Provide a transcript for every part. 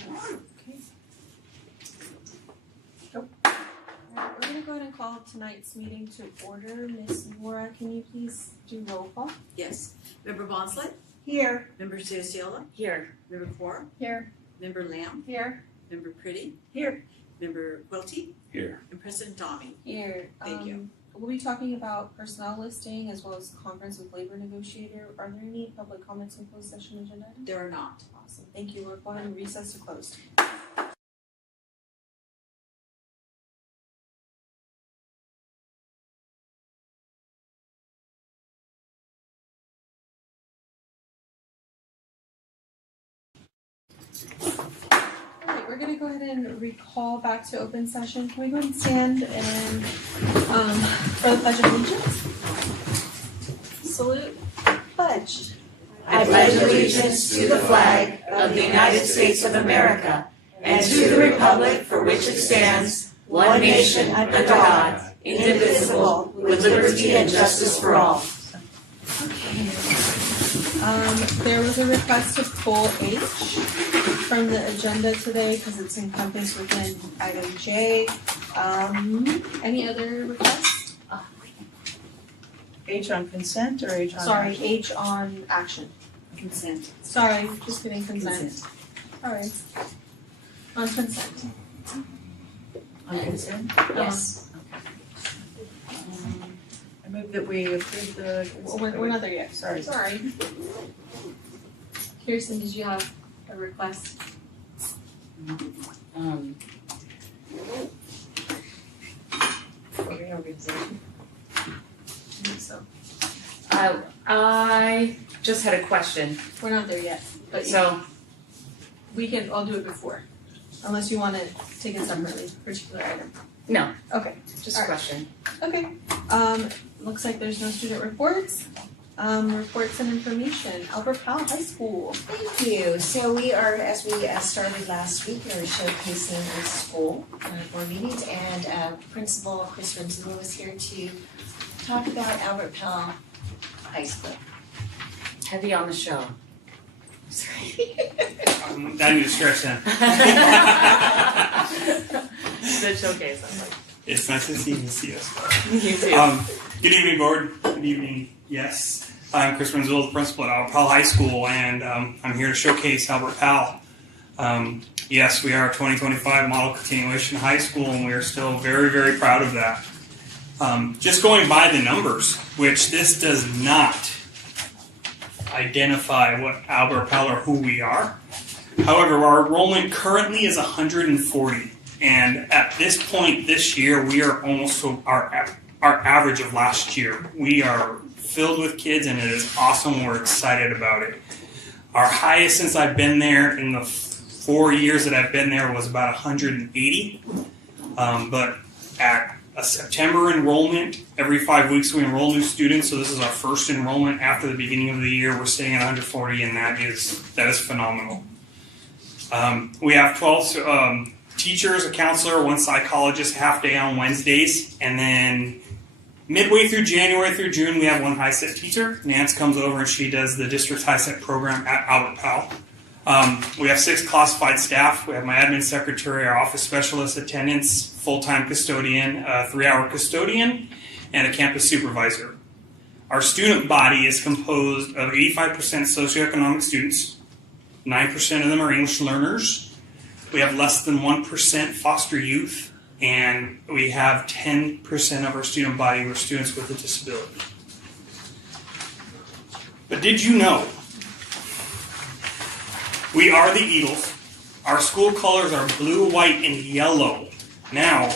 Okay. Nope. All right, we're going to go ahead and call tonight's meeting to order. Ms. Laura, can you please do roll call? Yes. Member Bonslett? Here. Member Ciociola? Here. Member Quorum? Here. Member Lamb? Here. Member Pretty? Here. Member Quilty? Here. And President Domi? Here. Thank you. We'll be talking about personnel listing as well as conference with labor negotiator. Are there any public comments on closed session agenda items? There are not. Awesome. Thank you. We'll go ahead and recess to closed. Alright, we're gonna go ahead and recall back to open session. Can we go ahead and stand and for the Pledge of Allegiance? Salute. Pledge. I pledge allegiance to the flag of the United States of America and to the republic for which it stands, one nation under God, indivisible, with liberty and justice for all. There was a request to pull H from the agenda today because it's encompassed within item J. Any other requests? H on consent or H on? Sorry, action? H on action. Consent. Sorry, just kidding, consent. Alright. On consent. On consent? Yes. I move that we approve the. We're not there yet. Sorry. Sorry. Kirsten, did you have a request? Reorganization. I think so. I just had a question. We're not there yet, but So, I'll do it before. Unless you wanna take it separately, particular item. no, Okay, just a Alright. question. okay. Looks like there's no student reports. Reports and information. Albert Powell High School. Thank you. So we are, as we started last week, we are showcasing the school board meetings, and Principal Chris Renzula was here to talk about Albert Powell High School. Heavy on the show. Sorry. I need to stretch then. The showcase, I'm like, It's nice to see you see us. you too. Good evening, board. Good evening. Yes, I'm Chris Renzula, the principal at Albert Powell High School, and I'm here to showcase Albert Powell. Yes, we are a 2025 model continuation high school, and we are still very, very proud of that. Just going by the numbers, which this does not identify what Albert Powell or who we are. However, our enrollment currently is 140, and at this point this year, we are almost to our average of last year. We are filled with kids, and it is awesome. We're excited about it. Our highest since I've been there in the 4 years that I've been there was about 180. But at a September enrollment, every 5 weeks we enroll new students. So this is our first enrollment after the beginning of the year. We're sitting at 140, and that is phenomenal. We have 12 teachers, a counselor, one psychologist, half day on Wednesdays, and then midway through January through June, we have one high set teacher. Nance comes over and she does the district's high set program at Albert Powell. We have 6 classified staff. We have my admin secretary, our office specialist, attendants, full-time custodian, a 3-hour custodian, and a campus supervisor. Our student body is composed of 85% socioeconomic students. 9% of them are English learners. We have less than 1% foster youth. And we have 10% of our student body who are students with a disability. But did you know we are the Eagles? Our school colors are blue, white, and yellow. Now,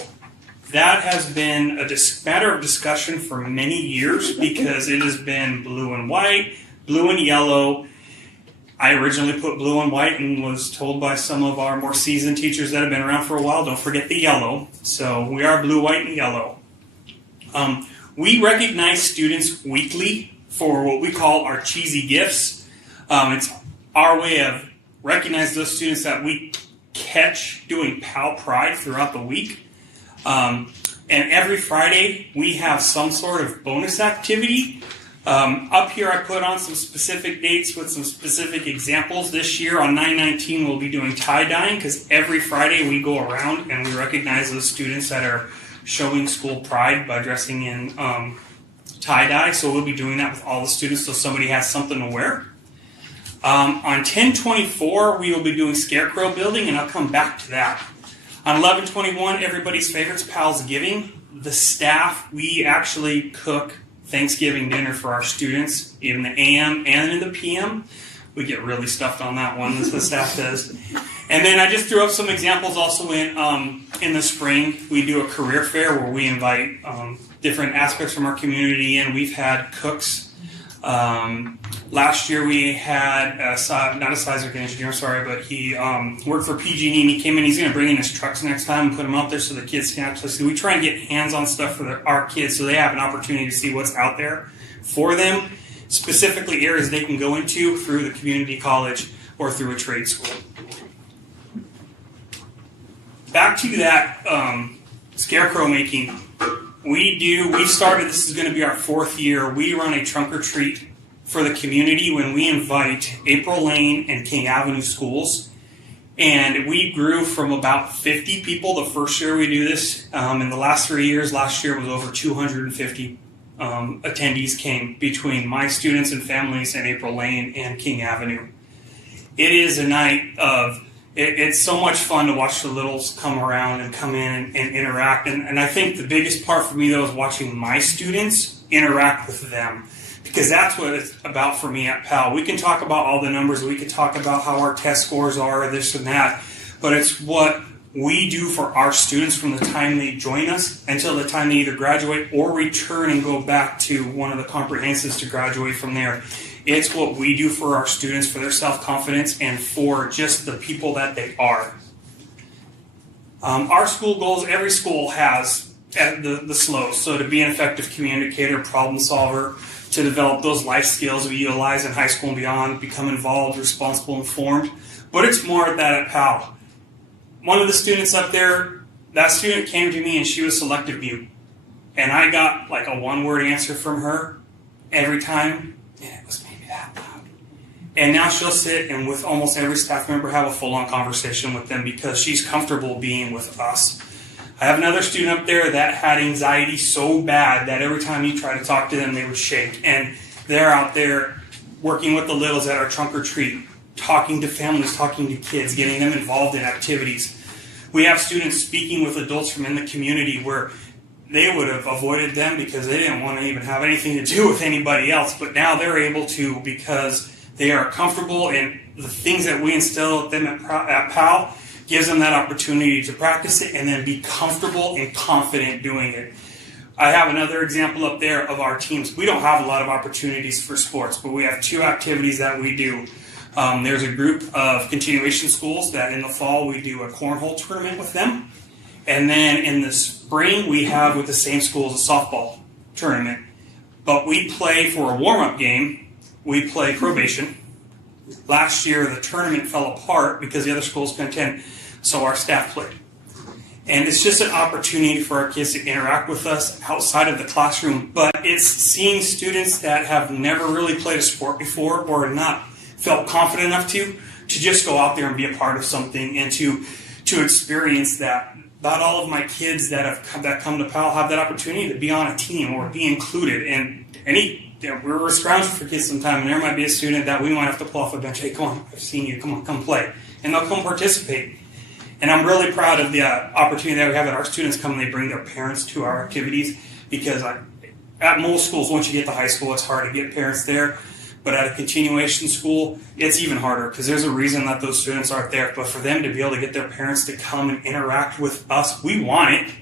that has been a matter of discussion for many years because it has been blue and white, blue and yellow. I originally put blue and white and was told by some of our more seasoned teachers that have been around for a while, don't forget the yellow. So we are blue, white, and yellow. We recognize students weekly for what we call our cheesy gifts. It's our way of recognizing those students that we catch doing PAL Pride throughout the week. And every Friday we have some sort of bonus activity. Up here I put on some specific dates with some specific examples. This year on 9/19 we'll be doing tie-dyeing because every Friday we go around and we recognize those students that are showing school pride by dressing in tie-dye. So we'll be doing that with all the students so somebody has something to wear. On 10/24 we will be doing scarecrow building, and I'll come back to that. On 11/21, everybody's favorites, Pals Giving. The staff, we actually cook Thanksgiving dinner for our students, even the AM and in the PM. We get really stuffed on that one, as the staff does. And then I just threw up some examples also in the spring. We do a career fair where we invite different aspects from our community in. We've had cooks. Last year we had not a Sizer engineer, sorry, but he worked for PG&E, and he came in. He's going to bring in his trucks next time and put them out there so the kids can actually see. We try and get hands-on stuff for our kids so they have an opportunity to see what's out there for them, specifically areas they can go into through the community college or through a trade school. Back to that scarecrow making. We started, this is going to be our 4th year, we run a trunk or treat for the community when we invite April Lane and King Avenue schools. And we grew from about 50 people the first year we do this. In the last 3 years, last year was over 250 attendees came between my students and families and April Lane and King Avenue. It is a night of, it's so much fun to watch the littles come around and come in and interact. And I think the biggest part for me, though, is watching my students interact with them. Because that's what it's about for me at PAL. We can talk about all the numbers. We can talk about how our test scores are, this and that. But it's what we do for our students from the time they join us until the time they either graduate or return and go back to one of the comprehensives to graduate from there. It's what we do for our students, for their self-confidence, and for just the people that they are. Our school goals, every school has the SLOs. So to be an effective communicator, problem solver, to develop those life skills we utilize in high school and beyond, become involved, responsible, informed. But it's more at that at PAL. One of the students up there, that student came to me and she was selective mute. And I got like a one-word answer from her every time, and it was maybe that loud. And now she'll sit and with almost every staff member have a full-on conversation with them because she's comfortable being with us. I have another student up there that had anxiety so bad that every time you try to talk to them, they would shake. And they're out there working with the littles at our trunk or treat, talking to families, talking to kids, getting them involved in activities. We have students speaking with adults from in the community where they would have avoided them because they didn't want to even have anything to do with anybody else. But now they're able to because they are comfortable, and the things that we instill at them at PAL gives them that opportunity to practice it and then be comfortable and confident doing it. I have another example up there of our teams. We don't have a lot of opportunities for sports, but we have 2 activities that we do. There's a group of continuation schools that in the fall we do a cornhole tournament with them. And then in the spring we have with the same schools a softball tournament. But we play for a warm-up game, we play probation. Last year the tournament fell apart because the other schools couldn't attend, so our staff played. And it's just an opportunity for our kids to interact with us outside of the classroom, but it's seeing students that have never really played a sport before or not felt confident enough to just go out there and be a part of something and to experience that. Not all of my kids that come to PAL have that opportunity to be on a team or be included. And we're scrounging for kids sometime, and there might be a student that we might have to pull off a bench. Hey, come on, I've seen you. Come play. And they'll come participate. And I'm really proud of the opportunity that we have that our students come and they bring their parents to our activities because at most schools, once you get to high school, it's hard to get parents there. But at a continuation school, it's even harder because there's a reason that those students aren't there. But for them to be able to get their parents to come and interact with us, we want it.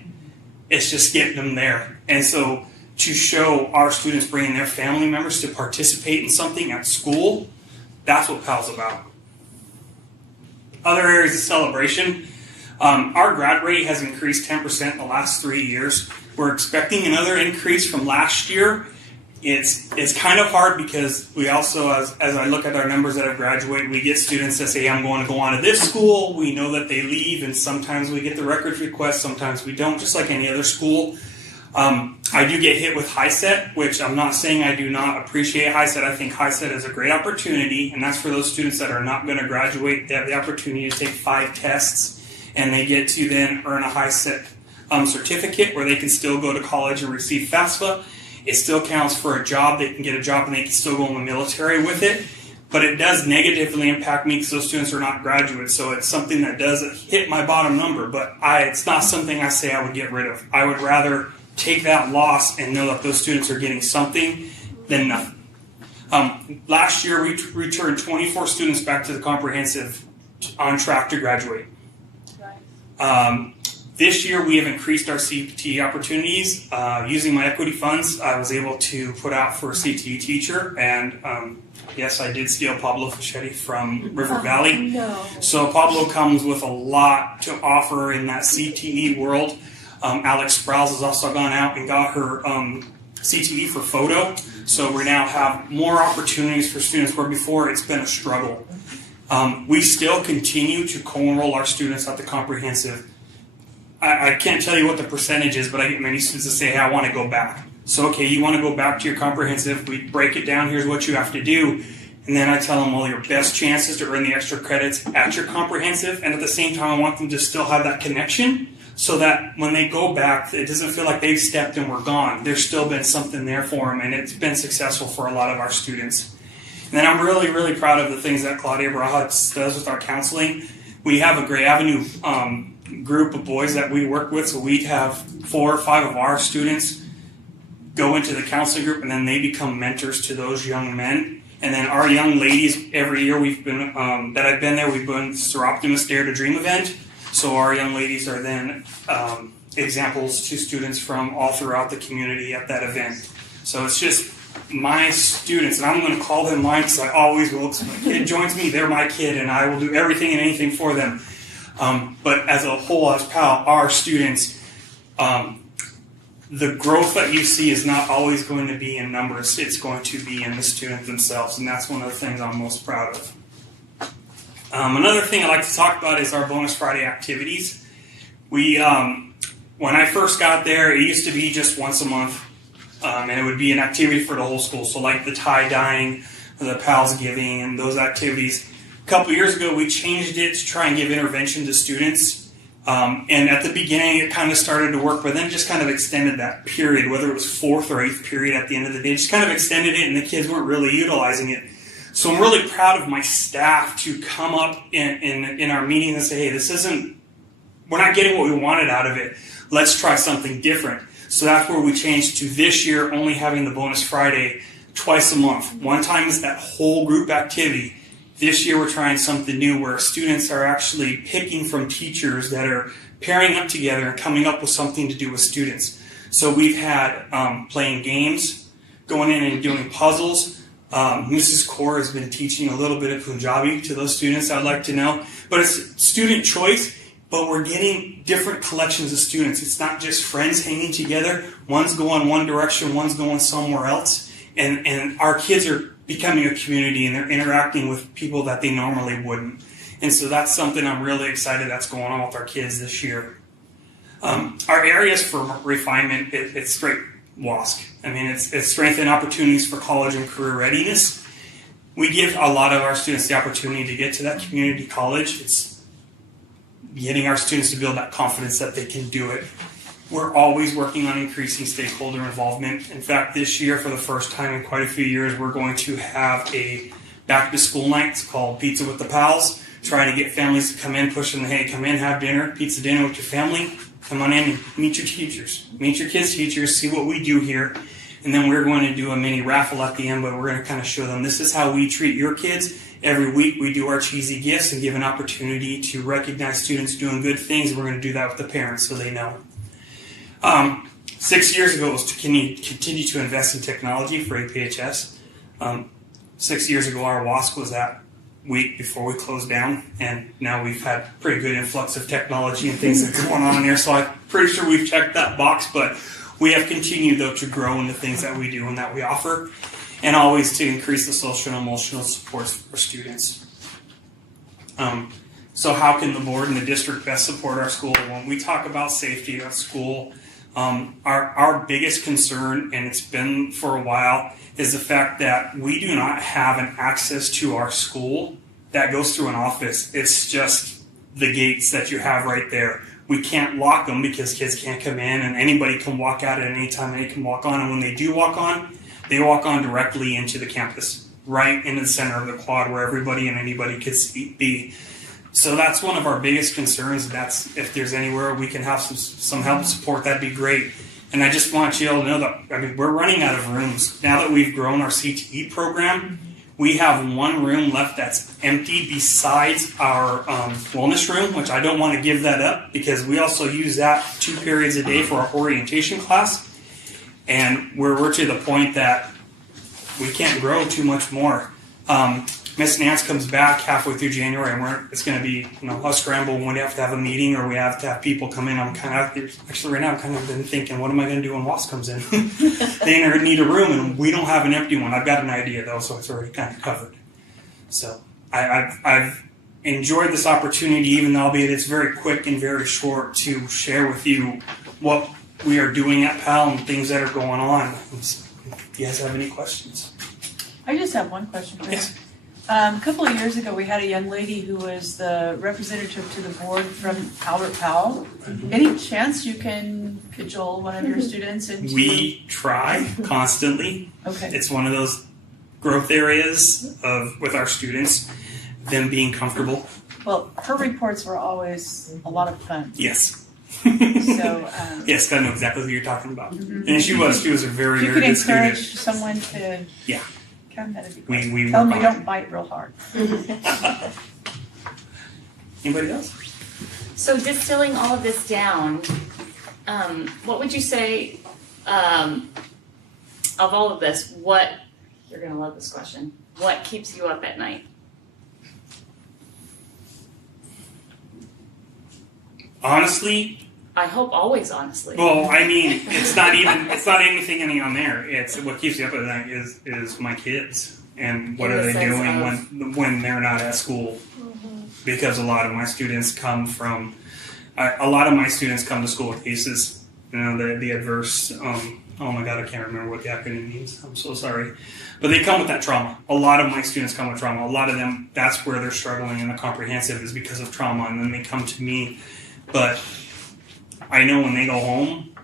It's just getting them there. And so to show our students bringing their family members to participate in something at school, that's what PAL's about. Other areas of celebration. Our grad rate has increased 10% in the last 3 years. We're expecting another increase from last year. It's kind of hard because we also, as I look at our numbers that have graduated, we get students that say, I'm going to go on to this school. We know that they leave, and sometimes we get the records request, sometimes we don't, just like any other school. I do get hit with HiSET, which I'm not saying I do not appreciate HiSET. I think HiSET is a great opportunity, and that's for those students that are not going to graduate. They have the opportunity to take 5 tests, and they get to then earn a HiSET certificate where they can still go to college and receive FAFSA. It still counts for a job. They can get a job, and they can still go in the military with it. But it does negatively impact me because those students are not graduates, so it's something that does hit my bottom number, but it's not something I say I would get rid of. I would rather take that loss and know that those students are getting something than nothing. Last year, we returned 24 students back to the comprehensive on track to graduate. This year, we have increased our CTE opportunities. Using my equity funds, I was able to put out for a CTE teacher, and yes, I did steal Pablo Fischetti from River Valley. No. So Pablo comes with a lot to offer in that CTE world. Alex Sprouse has also gone out and got her CTE for photo. So we now have more opportunities for students where before it's been a struggle. We still continue to co-enroll our students at the comprehensive. I can't tell you what the percentage is, but I get many students that say, hey, I want to go back. So, okay, you want to go back to your comprehensive, we break it down, here's what you have to do. And then I tell them, well, your best chances to earn the extra credits at your comprehensive, and at the same time, I want them to still have that connection so that when they go back, it doesn't feel like they've stepped and we're gone. There's still been something there for them, and it's been successful for a lot of our students. And then I'm really, really proud of the things that Claudia Barajas does with our counseling. We have a Gray Avenue group of boys that we work with, so we have 4 or 5 of our students go into the counseling group, and then they become mentors to those young men. And then our young ladies, every year we've been that I've been there, we've been Sir Optimus Dare to Dream event. So our young ladies are then examples to students from all throughout the community at that event. So it's just my students, and I'm going to call them mine because I always will. Because my kid joins me, they're my kid, and I will do everything and anything for them. But as a whole, as PAL, our students, the growth that you see is not always going to be in numbers. It's going to be in the students themselves, and that's one of the things I'm most proud of. Another thing I'd like to talk about is our Bonus Friday activities. We, when I first got there, it used to be just once a month, and it would be an activity for the whole school. So like the tie-dyeing, the PALS giving, and those activities. A couple years ago, we changed it to try and give intervention to students. And at the beginning, it kind of started to work, but then just kind of extended that period, whether it was 4th or 8th period at the end of the day, just kind of extended it, and the kids weren't really utilizing it. So I'm really proud of my staff to come up in our meeting and say, hey, we're not getting what we wanted out of it. Let's try something different. So that's where we changed to this year only having the Bonus Friday twice a month. One time is that whole group activity. This year we're trying something new where students are actually picking from teachers that are pairing up together and coming up with something to do with students. So we've had playing games, going in and doing puzzles. Mrs. Kaur has been teaching a little bit of Punjabi to those students, I'd like to know. But it's student choice, but we're getting different collections of students. It's not just friends hanging together. One's going one direction, one's going somewhere else. And our kids are becoming a community, and they're interacting with people that they normally wouldn't. And so that's something I'm really excited that's going on with our kids this year. Our areas for refinement, it's straight WASC. I mean, it's strength and opportunities for college and career readiness. We give a lot of our students the opportunity to get to that community college. It's getting our students to build that confidence that they can do it. We're always working on increasing stakeholder involvement. In fact, this year, for the first time in quite a few years, we're going to have a back-to-school night. It's called Pizza with the Pals, trying to get families to come in, pushing the, hey, come in, have dinner, pizza dinner with your family. Come on in and meet your teachers. Meet your kids' teachers, see what we do here. And then we're going to do a mini raffle at the end, but we're going to kind of show them this is how we treat your kids. Every week we do our cheesy gifts and give an opportunity to recognize students doing good things. And we're going to do that with the parents so they know. 6 years ago, it was to continue to invest in technology for APHS. 6 years ago, our WASC was that week before we closed down, and now we've had pretty good influx of technology and things that are going on in there, so I'm pretty sure we've checked that box, but we have continued, though, to grow in the things that we do and that we offer, and always to increase the social and emotional supports for students. So how can the board and the district best support our school? When we talk about safety at school, Our biggest concern, and it's been for a while, is the fact that we do not have an access to our school that goes through an office. It's just the gates that you have right there. We can't lock them because kids can't come in, and anybody can walk out at any time, and they can walk on. And when they do walk on, they walk on directly into the campus, right into the center of the quad where everybody and anybody could be. So that's one of our biggest concerns. That's if there's anywhere we can have some help and support, that'd be great. And I just want you all to know that we're running out of rooms. Now that we've grown our CTE program, we have one room left that's empty besides our wellness room, which I don't want to give that up because we also use that 2 periods a day for our orientation class. And we're to the point that we can't grow too much more. Miss Nance comes back halfway through January, and it's going to be a scramble when we have to have a meeting or we have to have people come in. I'm kind of actually right now. I'm kind of been thinking, what am I going to do when WAS comes in? They need a room, and we don't have an empty one. I've got an idea though, so it's already kind of covered. So I've enjoyed this opportunity, even albeit it's very quick and very short, to share with you what we are doing at PAL and things that are going on. If you guys have any questions? I just have one question, Chris. Yes. A couple of years ago, we had a young lady who was the representative to the board from Albert Powell. Any chance you can cajole one of your students into? We try constantly. Okay. It's one of those growth areas with our students, them being comfortable. Well, her reports were always a lot of fun. Yes. So Yes, I know exactly who you're talking about. And she was a very, if you very could good student. encourage someone to come, that'd be great. We Tell them work we on don't bite real hard. Anybody else? So distilling all of this down, what would you say, of all of this, you're gonna love this question, what keeps you up at night? Honestly, I hope always honestly. well, I mean, it's not anything on there. It's what keeps you up at night is my kids and what In are the they sense doing when they're not at school. Because a lot of my students come from, to school with ACEs, the adverse, oh my God, I can't remember what the acronym means. I'm so sorry. But they come with that trauma. A lot of my students come with trauma. A lot of them, that's where they're struggling in the comprehensive is because of trauma. And then they come to me. But I know when they go home,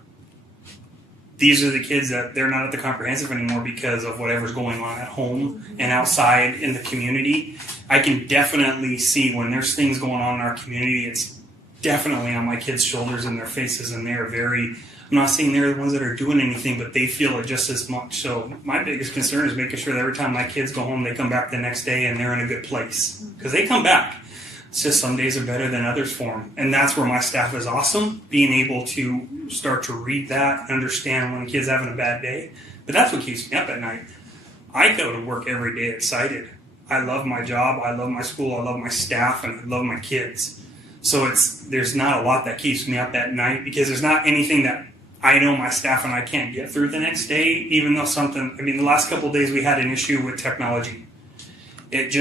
these are the kids that they're not at the comprehensive anymore because of whatever's going on at home and outside in the community. I can definitely see when there's things going on in our community, it's definitely on my kids' shoulders and their faces, and they're very, I'm not saying they're the ones that are doing anything, but they feel it just as much. So my biggest concern is making sure that every time my kids go home, they come back the next day and they're in a good place. Because they come back. It's just some days are better than others for them. And that's where my staff is awesome, being able to start to read that, understand when a kid's having a bad day. But that's what keeps me up at night. I go to work every day excited. I love my job, I love my school, I love my staff, and I love my kids. So there's not a lot that keeps me up at night because there's not anything that I know my staff and I can't get through the next day, even though the last couple of days we had an issue with technology. It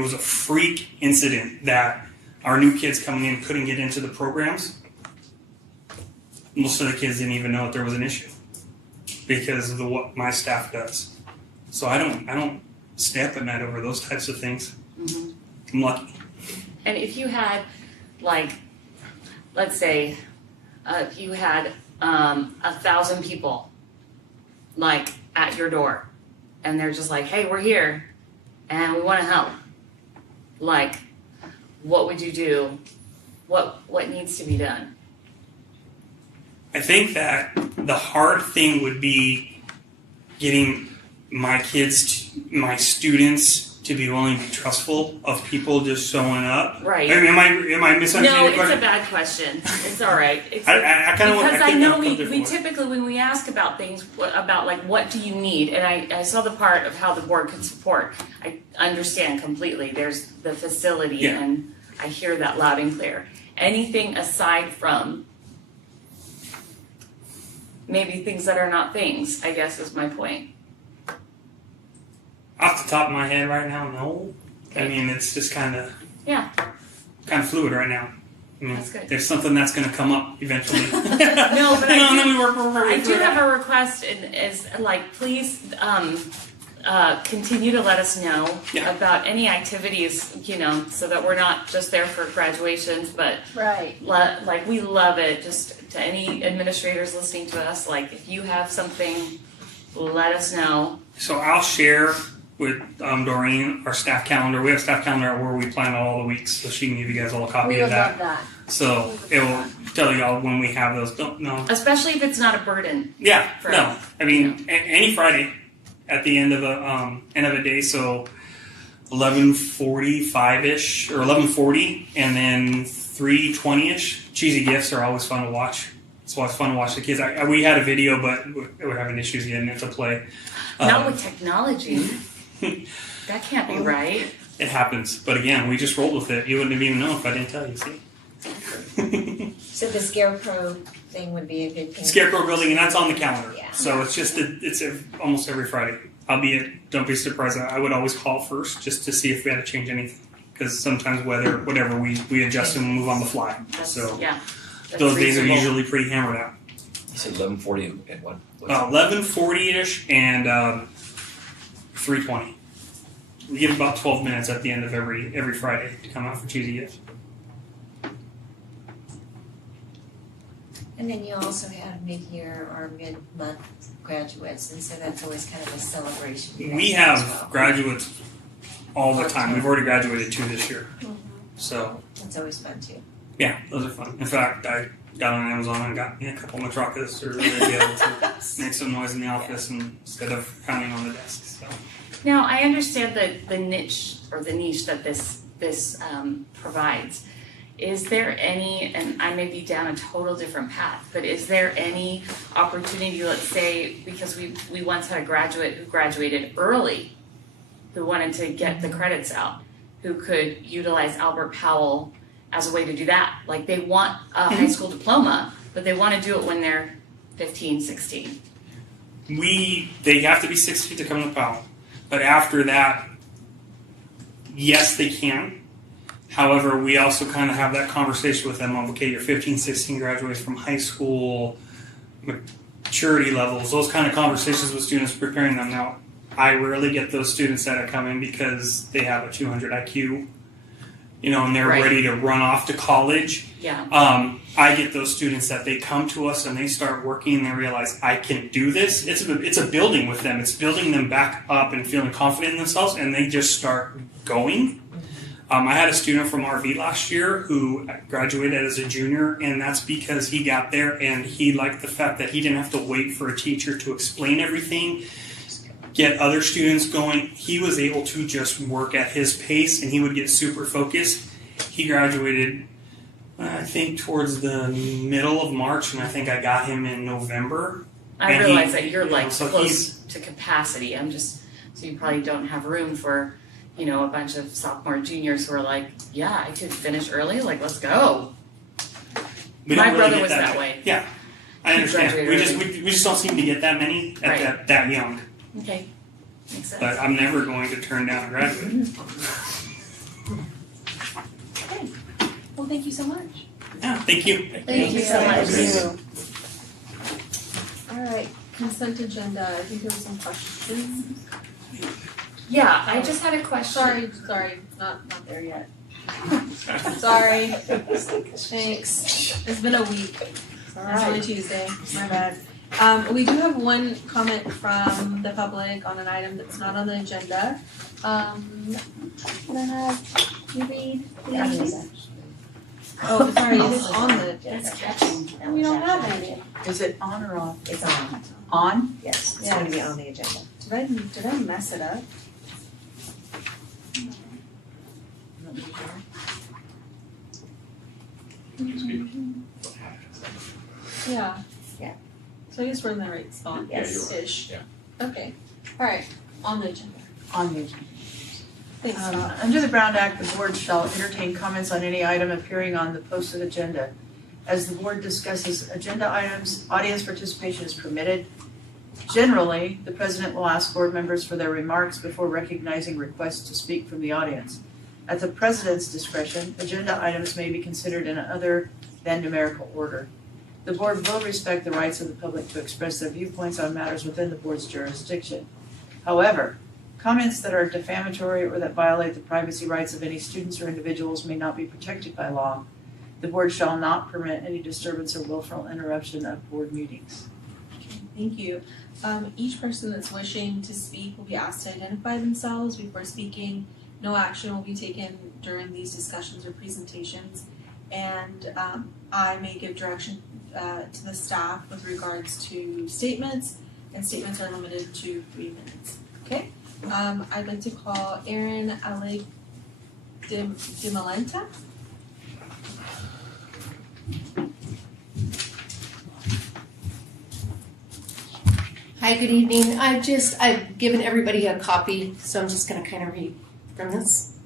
was a freak incident that our new kids coming in couldn't get into the programs. Most of the kids didn't even know that there was an issue because of what my staff does. So I don't stay up at night over those types of things. Mm-hmm. I'm lucky. And if you had, let's say, if you had 1,000 people, at your door, and they're just like, hey, we're here, and we want to help. What would you do? What needs to be done? I think that the hard thing would be getting my students to be willing to be trustful of people just showing up. Right. I mean, am I misunderstanding No, the question? it's a bad question. It's all right. I kind of want because to I know we we typically when we ask about things about what do you need, and I saw the part of how the board could support. I understand completely. There's the facility, and I hear that loud and clear. Anything aside from maybe things that are not things, I guess is my point. Off the top of my head right now, no. I mean, it's just kind of fluid right now. That's good. There's something that's going to come up eventually. No, but and then we work I do have a request, and is like, please continue to let us know Yeah. about any activities, you know, so that we're not just there for graduations, but Right. like we love it. Just to any administrators listening to us, like if you have something, let us know. So I'll share with Doreen our staff calendar. We have a staff calendar where we plan out all the weeks, so she can give you guys all a copy We of would that. love that. So it will tell y'all when we have those. Don't know. Especially if it's not a burden. Yeah, For no. us. I mean, any Friday at the end of a day. So 11:45ish or 11:40, and then 3:20ish. Cheesy gifts are always fun to watch. It's always fun to watch the kids. We had a video, but we're having issues getting it to play. Not with technology. That can't be right. It happens, but again, we just rolled with it. You wouldn't have even known if I didn't tell you. See. So the scarecrow thing would be a good thing. Scarecrow building, and that's on the calendar. Yeah. So it's just almost every Friday. Albeit, don't be surprised. I would always call first just to see if we had to change anything, because sometimes whatever we adjust and move on the fly. That's, So yeah. That's those days are reasonable. usually pretty hammered out. You said 11:40 and what? 11:40ish and 3:20. We give about 12 minutes at the end of every Friday to come out for cheesy gifts. And then you also have mid-year or mid-month graduates, and so that's always kind of a celebration. for you We guys have as well. graduates all the time. We've already graduated 2 this year. So, That's always fun too. yeah, those are fun. In fact, I got on Amazon and got me a couple matracas to really be able to make some noise in the office instead of pounding on the desk. So. Now, I understand the niche or the niche that this provides. Is there any, and I may be down a total different path, but is there any opportunity, let's say, because we once had a graduate who graduated early, who wanted to get the credits out, who could utilize Albert Powell as a way to do that? Like they want a high school diploma, but they want to do it when they're 15, 16. They have to be 16 to come to Powell. But after that, yes, they can. However, we also kind of have that conversation with them of, okay, you're 15, 16, graduates from high school, maturity levels, those kind of conversations with students, preparing them. Now, I rarely get those students that come in because they have a 200 IQ, and they're Right. ready to run off to college. Yeah. I get those students that they come to us and they start working and they realize I can do this. It's a building with them. It's building them back up and feeling confident in themselves, and they just start going. I had a student from RV last year who graduated as a junior, and that's because he got there and he liked the fact that he didn't have to wait for a teacher to explain everything, get other students going. He was able to just work at his pace, and he would get super focused. He graduated, I think, towards the middle of March, and I think I got him in November. I And realize that you're like so close to capacity. So you probably don't have room for, a bunch of sophomore juniors who are like, yeah, I could finish early, like let's go. We My don't really brother get was that that way. Yeah, I He understand. graduated We just don't seem to get that many at Right. that young. Okay, makes sense. But I'm never going to turn down a graduate. Okay. Well, thank you so much. Yeah, thank you. Thank you so much. All right, consent agenda. I think there were some questions. Yeah, I just had a question. Sorry, not there yet. Sorry. Thanks. It's been a week. It's only Tuesday. My bad. We do have one comment from the public on an item that's not on the agenda. Can I have you read, please? Oh, sorry, it is on the agenda. That's catching. We don't have any. Is it on or off? It's on. On? Yes, it's going to be on the agenda. Did I mess it up? Yeah. Yeah. So I guess we're in the right spot. Yes. Ish. Yeah. Okay. All right. On the agenda. On the agenda. Thanks, Scott. Under the Brown Act, the board shall entertain comments on any item appearing on the posted agenda. As the board discusses agenda items, audience participation is permitted. Generally, the president will ask board members for their remarks before recognizing requests to speak from the audience. At the president's discretion, agenda items may be considered in other than numerical order. The board will respect the rights of the public to express their viewpoints on matters within the board's jurisdiction. However, comments that are defamatory or that violate the privacy rights of any students or individuals may not be protected by law. The board shall not permit any disturbance or willful interruption of board meetings. Thank you. Each person that's wishing to speak will be asked to identify themselves before speaking. No action will be taken during these discussions or presentations. And I may give direction to the staff with regards to statements, and statements are limited to 3 minutes. Okay? I'd like to call Erin Dimalenta. Hi, good evening. I've given everybody a copy, so I'm just going to kind of read from this.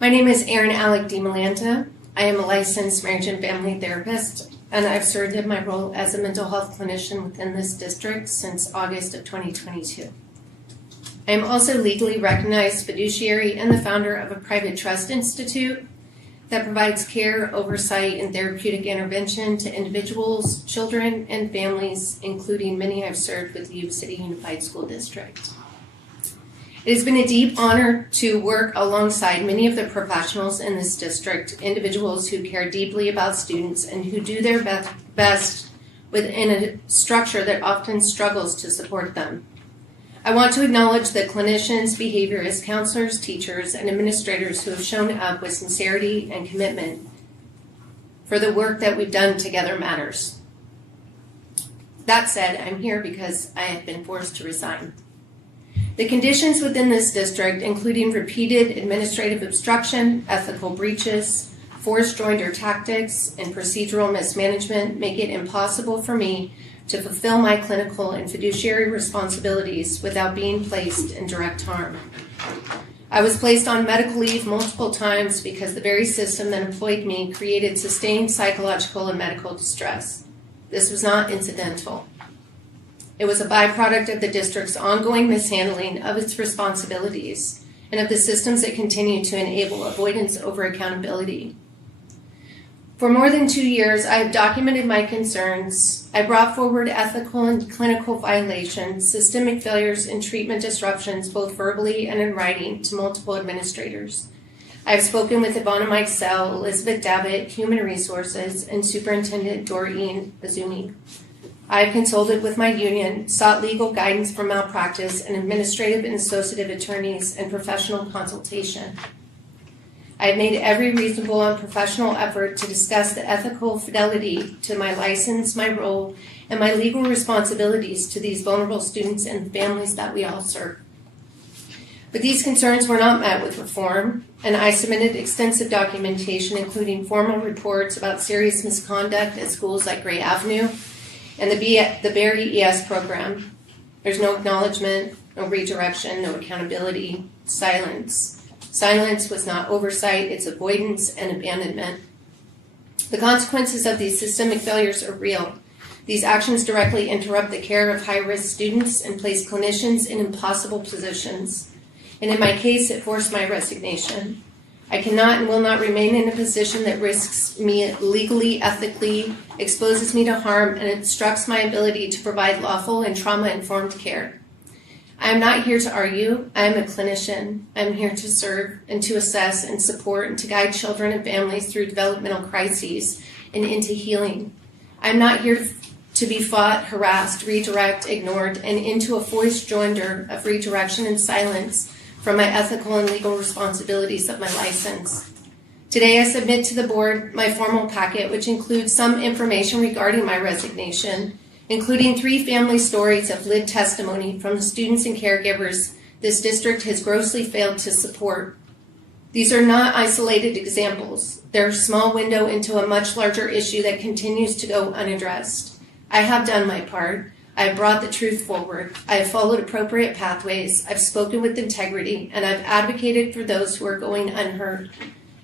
My name is Erin Dimalenta. I am a licensed marriage and family therapist, and I've served in my role as a mental health clinician within this district since August of 2022. I am also legally recognized fiduciary and the founder of a private trust institute that provides care, oversight, and therapeutic intervention to individuals, children, and families, including many I've served with the Yuba City Unified School District. It has been a deep honor to work alongside many of the professionals in this district, individuals who care deeply about students and who do their best within a structure that often struggles to support them. I want to acknowledge the clinicians, behaviorists, counselors, teachers, and administrators who have shown up with sincerity and commitment for the work that we've done together matters. That said, I'm here because I have been forced to resign. The conditions within this district, including repeated administrative obstruction, ethical breaches, forced joinder tactics, and procedural mismanagement, make it impossible for me to fulfill my clinical and fiduciary responsibilities without being placed in direct harm. I was placed on medical leave multiple times because the very system that employed me created sustained psychological and medical distress. This was not incidental. It was a byproduct of the district's ongoing mishandling of its responsibilities and of the systems that continue to enable avoidance over accountability. For more than 2 years, I have documented my concerns. I brought forward ethical and clinical violations, systemic failures, and treatment disruptions, both verbally and in writing, to multiple administrators. I have spoken with Ivana Mikesell, Elizabeth Davitt, Human Resources, and Superintendent Doreen Azumi. I have consulted with my union, sought legal guidance for malpractice, and administrative and associative attorneys, and professional consultation. I have made every reasonable and professional effort to discuss the ethical fidelity to my license, my role, and my legal responsibilities to these vulnerable students and families that we all serve. But these concerns were not met with reform, and I submitted extensive documentation, including formal reports about serious misconduct at schools like Gray Avenue and the Berry ES program. There's no acknowledgement, no redirection, no accountability, silence. Silence was not oversight, it's avoidance and abandonment. The consequences of these systemic failures are real. These actions directly interrupt the care of high-risk students and place clinicians in impossible positions. And in my case, it forced my resignation. I cannot and will not remain in a position that risks me legally, ethically, exposes me to harm, and obstructs my ability to provide lawful and trauma-informed care. I am not here to argue. I am a clinician. I am here to serve and to assess and support and to guide children and families through developmental crises and into healing. I am not here to be fought, harassed, redirect, ignored, and into a forced joinder of redirection and silence from my ethical and legal responsibilities of my license. Today I submit to the board my formal packet, which includes some information regarding my resignation, including 3 family stories of lived testimony from the students and caregivers this district has grossly failed to support. These are not isolated examples. They're a small window into a much larger issue that continues to go unaddressed. I have done my part. I have brought the truth forward. I have followed appropriate pathways. I've spoken with integrity, and I've advocated for those who are going unheard.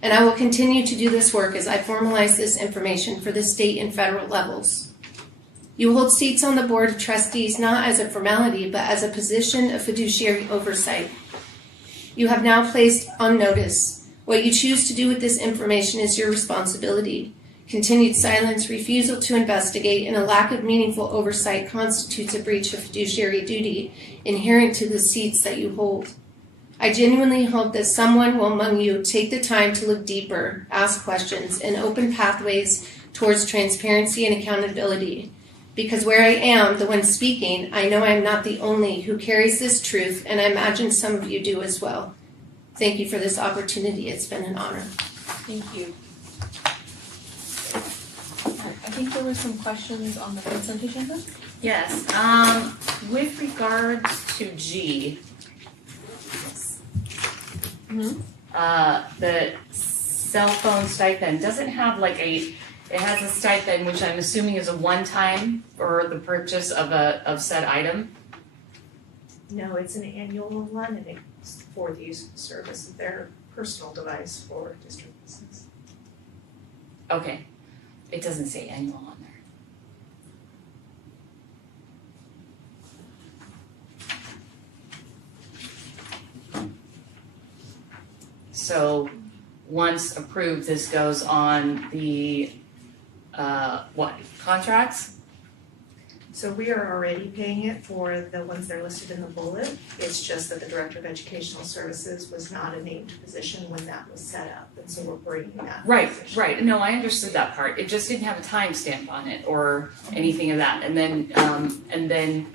And I will continue to do this work as I formalize this information for the state and federal levels. You hold seats on the Board of Trustees not as a formality, but as a position of fiduciary oversight. You have now placed on notice What you choose to do with this information is your responsibility. Continued silence, refusal to investigate, and a lack of meaningful oversight constitutes a breach of fiduciary duty inherent to the seats that you hold. I genuinely hope that someone will among you take the time to look deeper, ask questions, and open pathways towards transparency and accountability. Because where I am, the one speaking, I know I am not the only who carries this truth, and I imagine some of you do as well. Thank you for this opportunity. It's been an honor. Thank you. I think there were some questions on the consent agenda. Yes, with regards to G. The cell phone stipend doesn't have it has a stipend, which I'm assuming is a one-time for the purchase of said item. No, it's an annual one and it's for the use of the service of their personal device for district business. Okay, it doesn't say annual on there. So, once approved, this goes on the, contracts? So we are already paying it for the ones that are listed in the bullet. It's just that the Director of Educational Services was not a named position when that was set up, and so we're bringing that position. Right, no, I understood that part, it just didn't have a timestamp on it or anything of that, and then,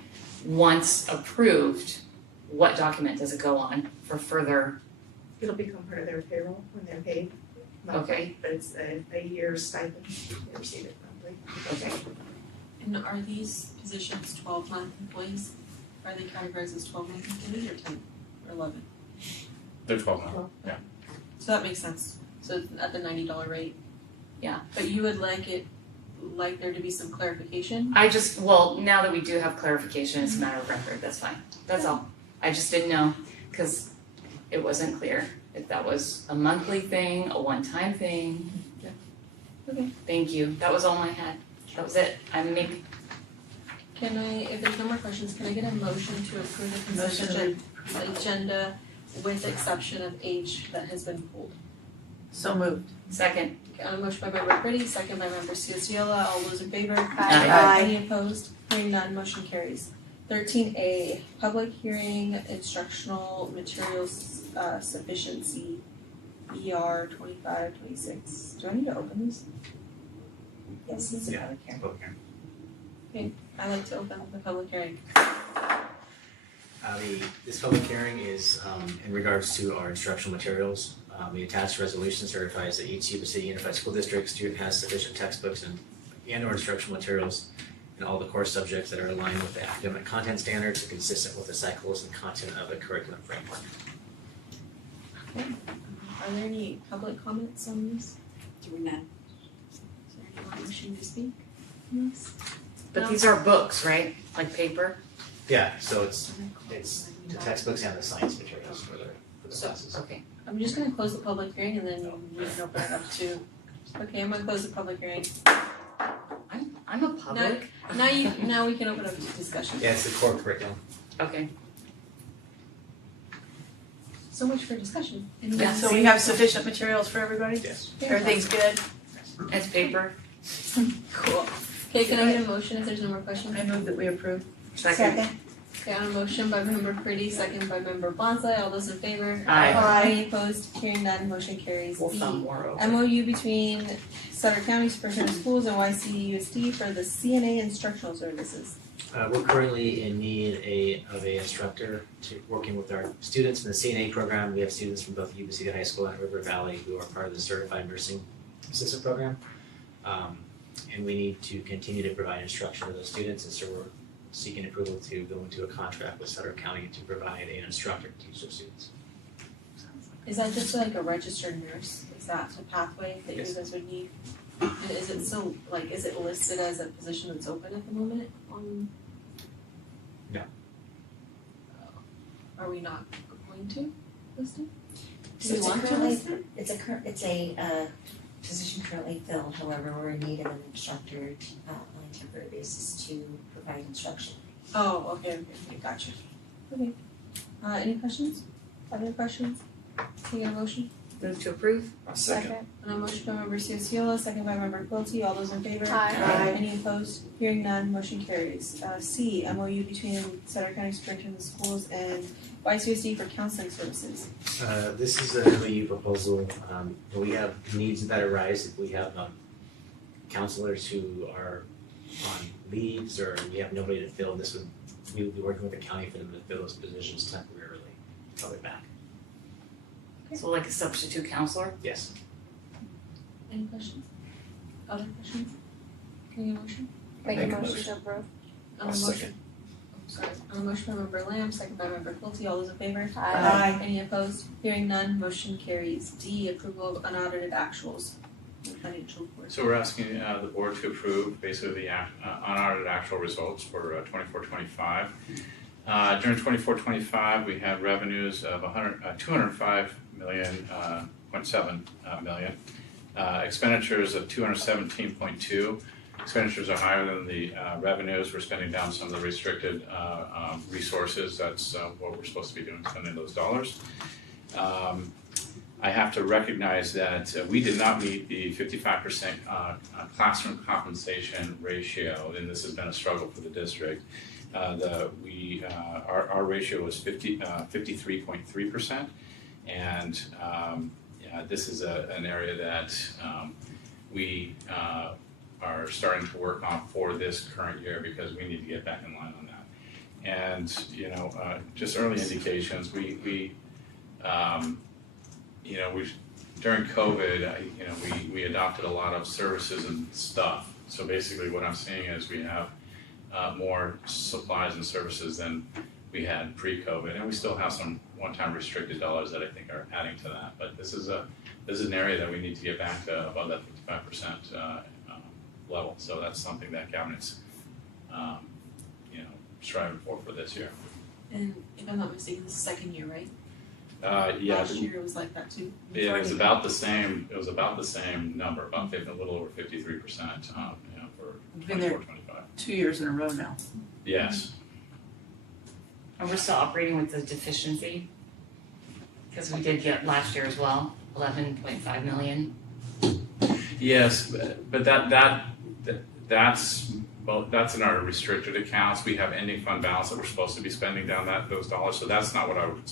once approved, what document does it go on for further? It'll become part of their payroll when they're paid monthly, but it's a year's stipend, they receive it monthly. Okay. And are these positions 12-month employees? Are they categorized as 12-month employees or 10 or 11? They're 12 now. Yeah. So that makes sense. So it's at the $90 rate. Yeah. But you would like there to be some clarification? Now that we do have clarification, it's a matter of record, that's fine, that's all. I just didn't know, because it wasn't clear if that was a monthly thing, a one-time thing. Yeah. Okay. Thank you, that was all I had, that was it, If there's no more questions, can I get a motion to approve the Motion consent agenda with the exception of H that has been pulled? So moved. Second. Okay, on a motion by member Pretty, second by member Cianciola, all those in favor? Aye. Any opposed? Hearing none, motion carries. 13A, public hearing, instructional materials sufficiency, ER 2526. Do I need to open these? Yes, it's a Yeah. public hearing. Okay. I like to open the public hearing. This public hearing is in regards to our instructional materials. The attached resolution certifies that each Yuba City Unified School District student has sufficient textbooks and or instructional materials in all the core subjects that are aligned with the academic content standards and consistent with the cycles and content of the curriculum framework. Okay. Are there any public comments on these? Doing that. Is there anyone wishing to speak on this? But these are books, right, like paper? Yeah, so it's the textbooks and the science materials for the classes. Okay. I'm just gonna close the public hearing and then we can open it up to, okay, I'm gonna close the public hearing. I'm a public. Now we can open up to discussion. Yeah, it's the core curriculum. Okay. So much for discussion. Yeah. So we have sufficient materials for everybody? Yes. Everything's good? It's paper. Cool. Okay, can I get a motion if there's no more questions? I move that we approve. Second. Okay, on a motion by member Pretty, second by member Bonsai, all those in favor? Aye. Any opposed? Hearing none, motion carries. We'll B, thumb more over. MOU between Sutter County Superintendent of Schools and YCUSD for the CNA instructional services. We're currently in need of an instructor working with our students in the CNA program. We have students from both Yuba City High School and River Valley who are part of the Certified Nursing Assistant Program. And we need to continue to provide instruction to those students, and so we're seeking approval to go into a contract with Sutter County to provide an instructor to teach those students. Is that just like a registered nurse? Is that the pathway that you Yes. guys would need? And is it still, is it listed as a position that's open at the moment on? No. Are we not going to list it? Do So we it's want to currently, list it? it's a position currently filled, however, we're in need of an instructor on a temporary basis to provide instruction. Oh, okay, gotcha. Okay. Any questions? Other questions? Can I get a motion? Move to approve? Second. On a motion by member Ciola, second by member Quilty, all those in favor? Aye. Any opposed? Hearing none, motion carries. C, MOU between Sutter County Superintendent of Schools and YCUSD for counseling services. This is an MOU proposal. We have needs that arise if we have counselors who are on leaves or we have nobody to fill. We would be working with the county for them to fill those positions temporarily, probably back. So like a substitute counselor? Yes. Any questions? Other questions? Can I get a motion? Make Make a a motion motion. to approve. On I'll a second. Sorry, on a motion by member Lamb, second by member Quilty, all those in favor? Aye. Any opposed? Hearing none, motion carries. D, approval of unaudited actuals and financial report. So we're asking the board to approve basically the unaudited actual results for 24-25. During 24-25, we had revenues of 205 million, 0.7 million. Expenditures of 217.2. Expenditures are higher than the revenues. We're spending down some of the restricted resources. That's what we're supposed to be doing, spending those dollars. I have to recognize that we did not meet the 55% classroom compensation ratio, and this has been a struggle for the district. Our ratio was 53.3%, and this is an area that we are starting to work on for this current year because we need to get back in line on that. And just early indications, we during COVID, we adopted a lot of services and stuff. So basically, what I'm seeing is we have more supplies and services than we had pre-COVID, and we still have some one-time restricted dollars that I think are adding to that. But this is an area that we need to get back to above that 55% level. So that's something that cabinet's striving for this year. And if I'm not mistaken, this is the second year, right? Yeah, Last year it was like that too. it was about the same. It was about the same number, about a little over 53%. For Been there 24-25. 2 years in a row now. Yes. And we're still operating with the deficiency? Because we did get last year as well, 11.5 million. Yes, but that's in our restricted accounts. We have ending fund balance that we're supposed to be spending down those dollars. So that's not what I would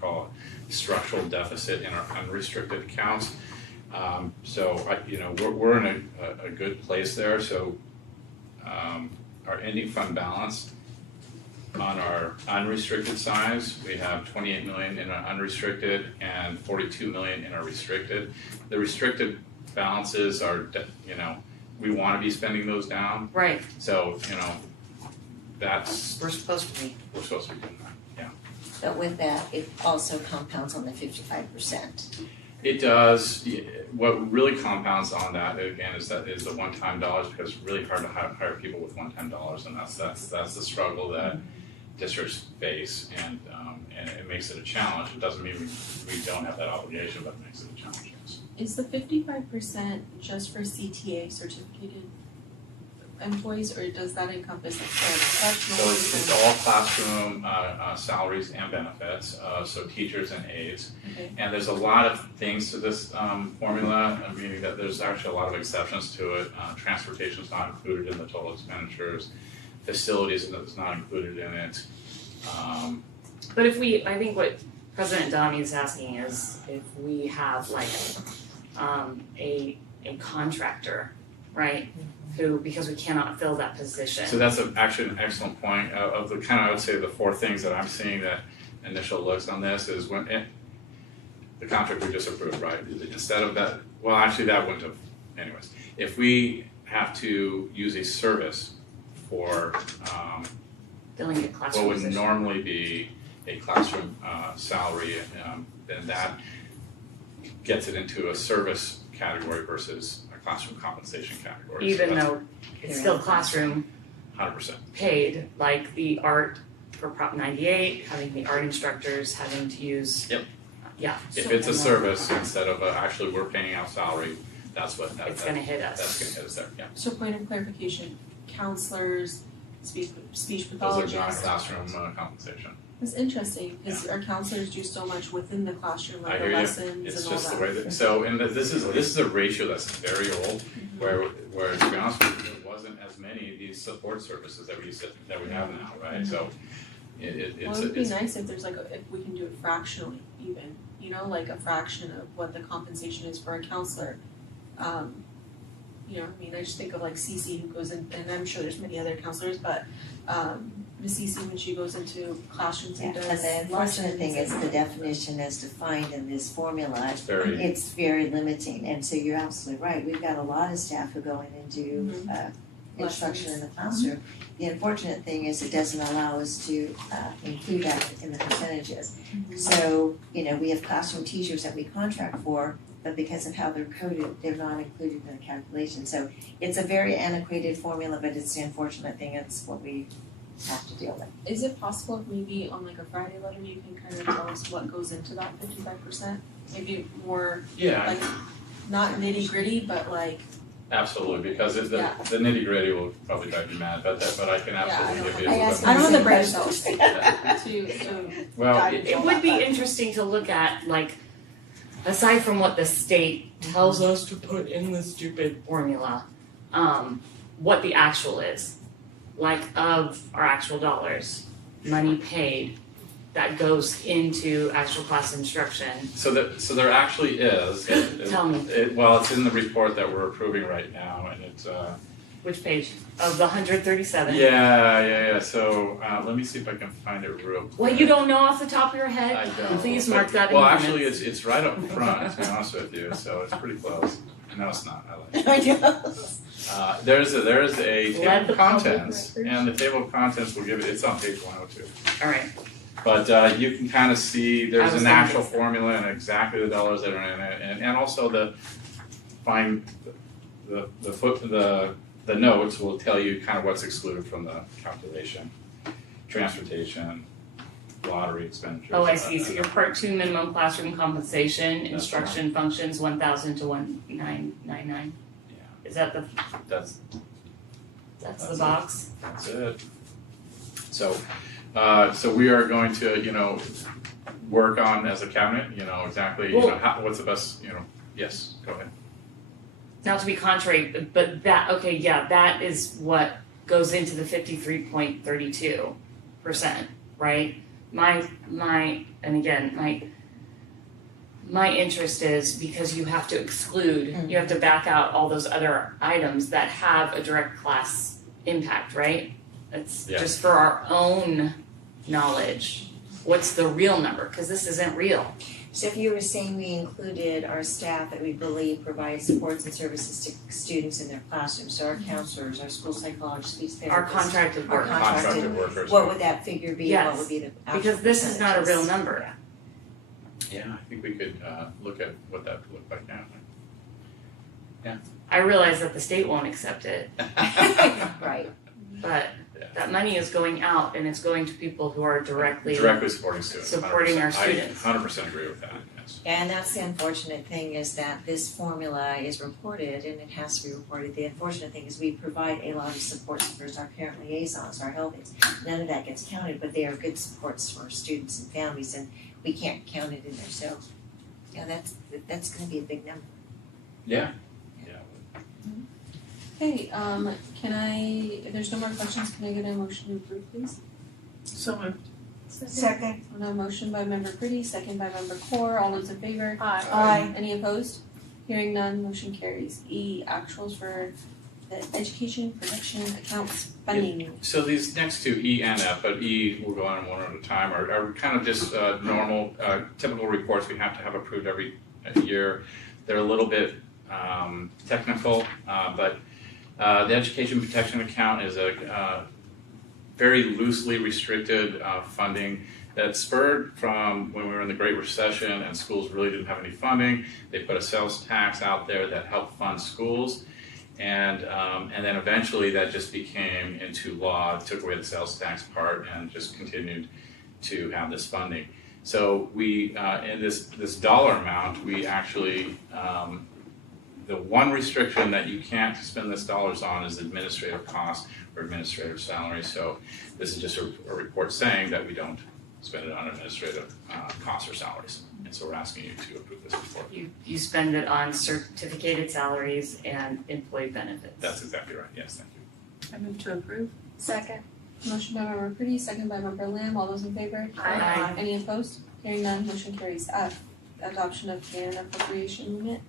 call a structural deficit in our unrestricted accounts. We're in a good place there. So our ending fund balance on our unrestricted size, we have 28 million in our unrestricted and 42 million in our restricted. The restricted balances are, we want to be spending those down. Right. So, We're supposed to be. we're supposed to be doing that, yeah. But with that, it also compounds on the 55%. It does. What really compounds on that again is the one-time dollars, because it's really hard to hire people with one-time dollars, and that's the struggle that districts face, and it makes it a challenge. It doesn't mean we don't have that obligation, but it makes it a challenge. Yes. Is the 55% just for CTA certificated employees, or does that encompass like So paraprofessionals? it's all classroom salaries and benefits, so teachers and aides. Okay. And there's a lot of things to this formula, meaning that there's actually a lot of exceptions to it. Transportation is not included in the total expenditures. Facilities is not included in it. But I think what President Donnie is asking is if we have like a contractor, right? Who, because we cannot fill that position. So that's actually an excellent point. Of the kind of, I would say, the four things that I'm seeing that initial looks on this is when the contract we just approved, right? Instead of that, well, actually that wouldn't have, anyways. If we have to use a service for filling a classroom what would position. normally be a classroom salary, then that gets it into a service category versus a classroom compensation category. Even though it's still classroom 100%. paid, like the art for Prop 98, having the art instructors having to use. Yep. Yeah. If it's a service instead of actually we're paying out salary, that's what It's gonna hit us. That's gonna hit us there, yeah. So point of clarification, counselors, speech Those are pathologists. non-classroom compensation. It's interesting because our counselors do so much within the classroom, I like hear the you. lessons It's and all just that. the way that, so, and this is a ratio that's very old, where to be honest with you, there wasn't as many of these support services that we have now, right? So Well, it's it would be nice if there's like if we can do it fractionally, even, you know, like a fraction of what the compensation is for a counselor. You know, I mean, I just think of like Cece who goes in, and I'm sure there's many other counselors, but Miss Cece when she goes into classrooms and Yeah, does and the unfortunate thing is lessons the definition as defined in this formula, It's very- it's very limiting, and so you're absolutely right, we've got a lot of staff who go in and do instruction in the classroom. The unfortunate thing is it doesn't allow us to include that in the percentages. So, you know, we have classroom teachers that we contract for, but because of how they're coded, they're not included in the calculation. So it's a very antiquated formula, but it's the unfortunate thing, it's what we have to deal with. Is it possible if maybe on like a Friday letter you can kind of tell us what goes into that 55%? Maybe more Yeah, like not nitty gritty, but like absolutely, because the Yeah. the nitty gritty will probably drive you mad, but I can absolutely give you a I little asked bit I don't more. have the brain Same cells question. to Well, dive It into all would be that, but- interesting to look at, like, aside from what the state tells us to put in the stupid formula, what the actual is, like of our actual dollars, money paid, that goes into actual class instruction. So there actually is. Tell me. Well, it's in the report that we're approving right now, and it's Which page? Of the 137? yeah. So let me see if I can find it real quick. What, you don't know off the top of your head? I don't. Please But- mark that in Well, your actually, minutes. it's right up front, to be honest with you. So it's pretty close. No, it's not. I like it. I know. There is a table Let of the public contents, records. and the table of contents will give it. It's on page 102. All right. But you can kind of see there's I was an gonna actual guess that. formula and exactly the dollars that are in it, and also the notes will tell you kind of what's excluded from the calculation, transportation, lottery expenditures. Oh, I see. So your part 2 minimum classroom compensation, instruction functions 1,000 to 1,999. Yeah, Is that the, that's that's the it. box? That's it. So we are going to, work on as a cabinet, exactly, Well- what's the best, yes, go ahead. Not to be contrary, but that is what goes into the 53.32%, right? My interest is because you have to exclude, you have to back out all those other items that have a direct class impact, right? It's Yeah. just for our own knowledge. What's the real number? Because this isn't real. So if you were saying we included our staff that we believe provide supports and services to students in their classrooms, so our counselors, our school psychologists, speech therapists. Our contracted Our work. Contracted workers. What would that figure be, Yes, what would be the actual Because this is not a real percentages? number. Yeah, I think we could look at what that would look like now. I realize that the state won't accept it, Right. but Yeah. that money is going out and it's going to people who are directly Supporting students. supporting our 100%. students. I 100% agree with that, yes. And that's the unfortunate thing is that this formula is reported and it has to be reported. The unfortunate thing is we provide a lot of supports for our parent liaisons, our health aides. None of that gets counted, but they are good supports for students and families and we can't count it in there. So, yeah, that's gonna be a big number. Yeah. Hey, if there's no more questions, can I get a motion to approve, please? So moved. Second. On a motion by member Pretty, second by member Core, all those in favor? Aye. Any opposed? Hearing none, motion carries. E, actuals for the education production accounts funding. So these next two, E and F, but E will go on one at a time, are kind of just normal, typical reports we have to have approved every year. They're a little bit technical, but the education protection account is a very loosely restricted funding that spurred from when we were in the Great Recession and schools really didn't have any funding. They put a sales tax out there that helped fund schools. And then eventually that just became into law, took away the sales tax part and just continued to have this funding. So we, in this dollar amount, we actually the one restriction that you can't spend this dollars on is administrative costs or administrative salary. So this is just a report saying that we don't spend it on administrative costs or salaries. And so we're asking you to approve this report. You spend it on certificated salaries and employee benefits. That's exactly right. Yes, thank you. I move to approve. Second. Motion by member Pretty, second by member Lamb, all those in favor? Aye. Any opposed? Hearing none, motion carries. F, adoption of canon appropriation limit.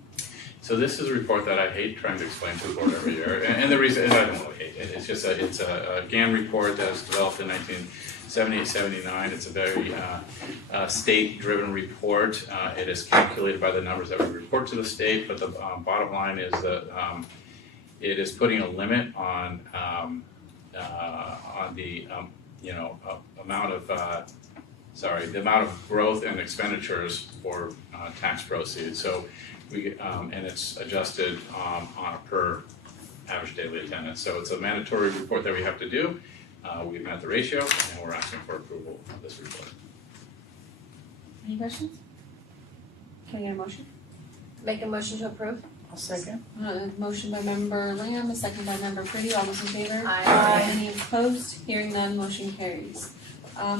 So this is a report that I hate trying to explain to the board every year, and the reason, and I don't really hate it, it's just it's a GAN report that was developed in 1978-79. It's a very state-driven report. It is calculated by the numbers that we report to the state, but the bottom line is that it is putting a limit on the amount of the amount of growth and expenditures for tax proceeds. So and it's adjusted on a per average daily attendance. So it's a mandatory report that we have to do. We've met the ratio, and we're asking for approval of this report. Any questions? Can I get a motion? Make a motion to approve? I'll second. Motion by member Lamb, a second by member Pretty, all those in favor? Aye. Any opposed? Hearing none, motion carries.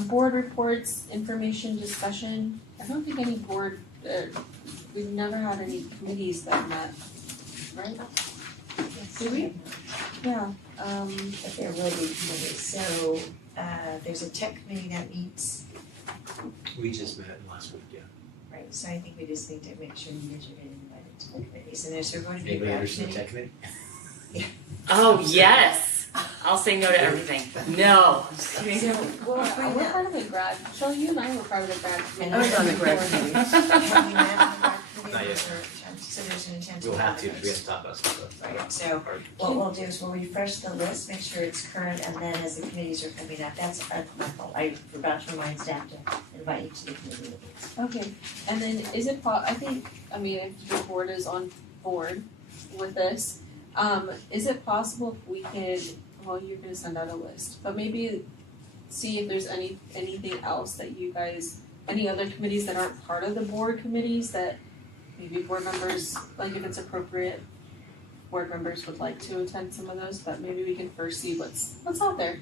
Board reports, information, discussion. I don't think any board, we've never had any committees that met, right? Do we? Yeah, But there will be committees, so there's a tech committee that meets, We just met last week, yeah. right, so I think we just need to make sure you guys are getting invited to the committees, and there's going to be a Anybody grad interested in the committee. tech committee? Oh, yes. I'll say no to everything. No. Just kidding. So we'll we're bring that. part of the grad, Shelley, you and I were part of the grad committee. I was on the grad committee. Have you met on the grad committee? Not yet. So there's an intent to. We'll have to, meet because we have to talk about stuff. Right, so what we'll do is we'll refresh the list, make sure it's current, and then as the committees are coming up, that's my fault. I forgot to remind staff to invite you to the committee meetings. Okay, and then is it if the board is on board with this, is it possible if we could, well, you're gonna send out a list, but maybe see if there's anything else that you guys, any other committees that aren't part of the board committees that maybe board members, like if it's appropriate, board members would like to attend some of those, but maybe we can first see what's out there.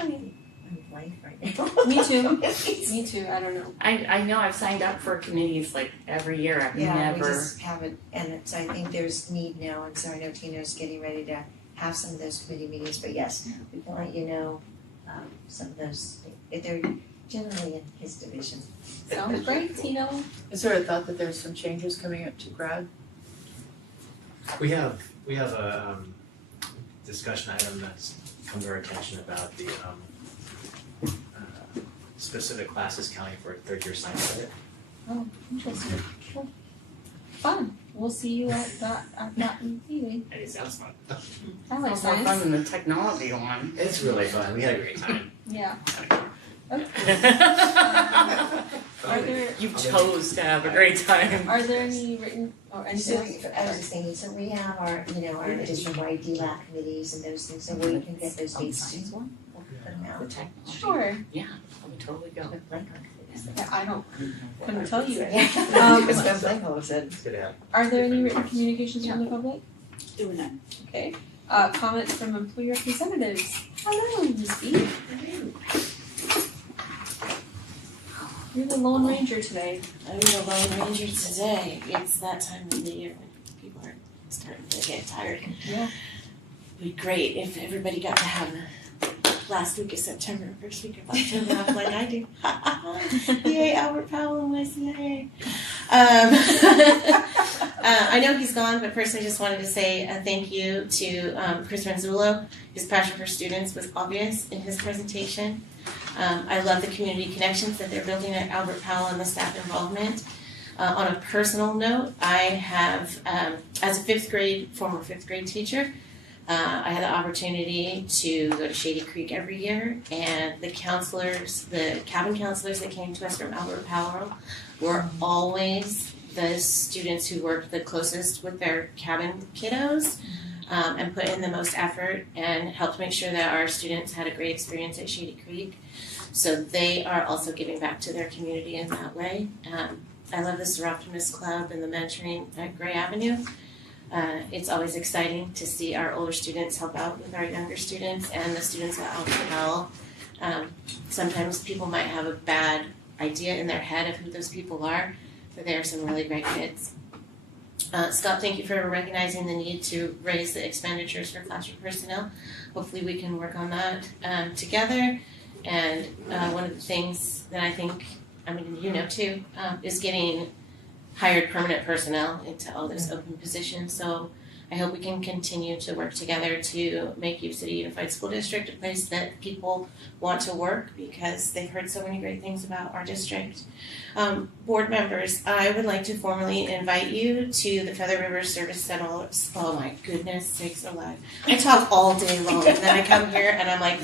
I mean, I'm blank right now. me too, me too, I don't know. I know I've signed up for committees like every year. I've Yeah, we never. just haven't, and it's, I think there's need now, and so I know Tino's getting ready to have some of those committee meetings, but yes, we can let you know, some of those, they're generally in his division. Sounds great, Tino. Is there a thought that there's some changes coming up to grad? We have a discussion item that's come to our attention about the specific classes counting for third year science credit. Oh, interesting. Cool. Fun. We'll see you at that meeting. Hey, sounds fun. I like Sounds more fun science. than the technology one. It's really fun, we had a great time. Yeah. Okay. Are there You chose to have a great time. are there any written or So anything? I was just thinking, so we have our, our district-wide DLAP committees and those things, so we can get those dates too. We'll put them out. Sure. Yeah, I would totally go. With blank on committees. Yeah, I couldn't tell you. Because that's blank all of a sudden. It's good to have. Are there any written communications from the public? Doing that. Okay. Comments from employee representatives. Hello, Ms. B. You're the Lone Ranger today. I'm the Lone Ranger today. It's that time of the year when people are starting to get tired. Yeah. It'd be great if everybody got to have the last week of September, first week of October off like I do. Yay, Albert Powell and YCUSD. I know he's gone, but first I just wanted to say a thank you to Chris Manzullo. His passion for students was obvious in his presentation. I love the community connections that they're building at Albert Powell and the staff involvement. On a personal note, I have, as a former fifth grade teacher, I had the opportunity to go to Shady Creek every year, and the cabin counselors that came to us from Albert Powell were always the students who worked the closest with their cabin kiddos. And put in the most effort and helped make sure that our students had a great experience at Shady Creek. So they are also giving back to their community in that way. I love the Seroptimus Club and the mentoring at Gray Avenue. It's always exciting to see our older students help out with our younger students and the students at Alpha Vowel. Sometimes people might have a bad idea in their head of who those people are, but they are some really great kids. Scott, thank you for recognizing the need to raise the expenditures for classroom personnel. Hopefully we can work on that together. And one of the things that I think, I mean, you know too, is getting hired permanent personnel into all those open positions. So I hope we can continue to work together to make Yuba City Unified School District a place that people want to work because they've heard so many great things about our district. Board members, I would like to formally invite you to the Feather River Service Center. Oh my goodness sakes alive. I talk all day long and then I come here and I'm like,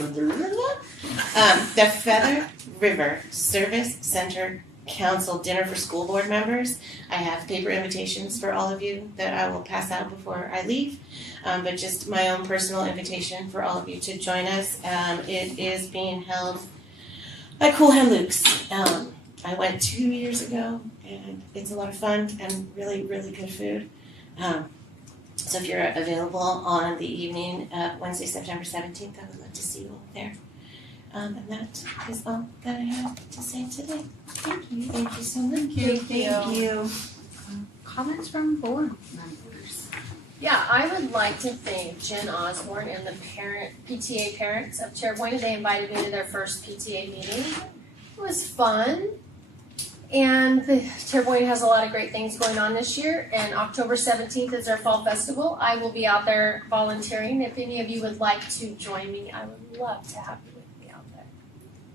the Feather River Service Center Council dinner for school board members. I have paper invitations for all of you that I will pass out before I leave, but just my own personal invitation for all of you to join us. It is being held at Cool Hand Luke's. I went 2 years ago and it's a lot of fun and really, really good food. So if you're available on the evening of Wednesday, September 17th, I would love to see you all there. And that is all that I have to say today. Thank you. Thank you so much. Thank you. Comments from board members? Yeah, I would like to thank Jen Osborne and the PTA parents of Terrebonne. They invited me to their first PTA meeting. It was fun. And Terrebonne has a lot of great things going on this year. And October 17th is our fall festival. I will be out there volunteering. If any of you would like to join me, I would love to have you with me out there.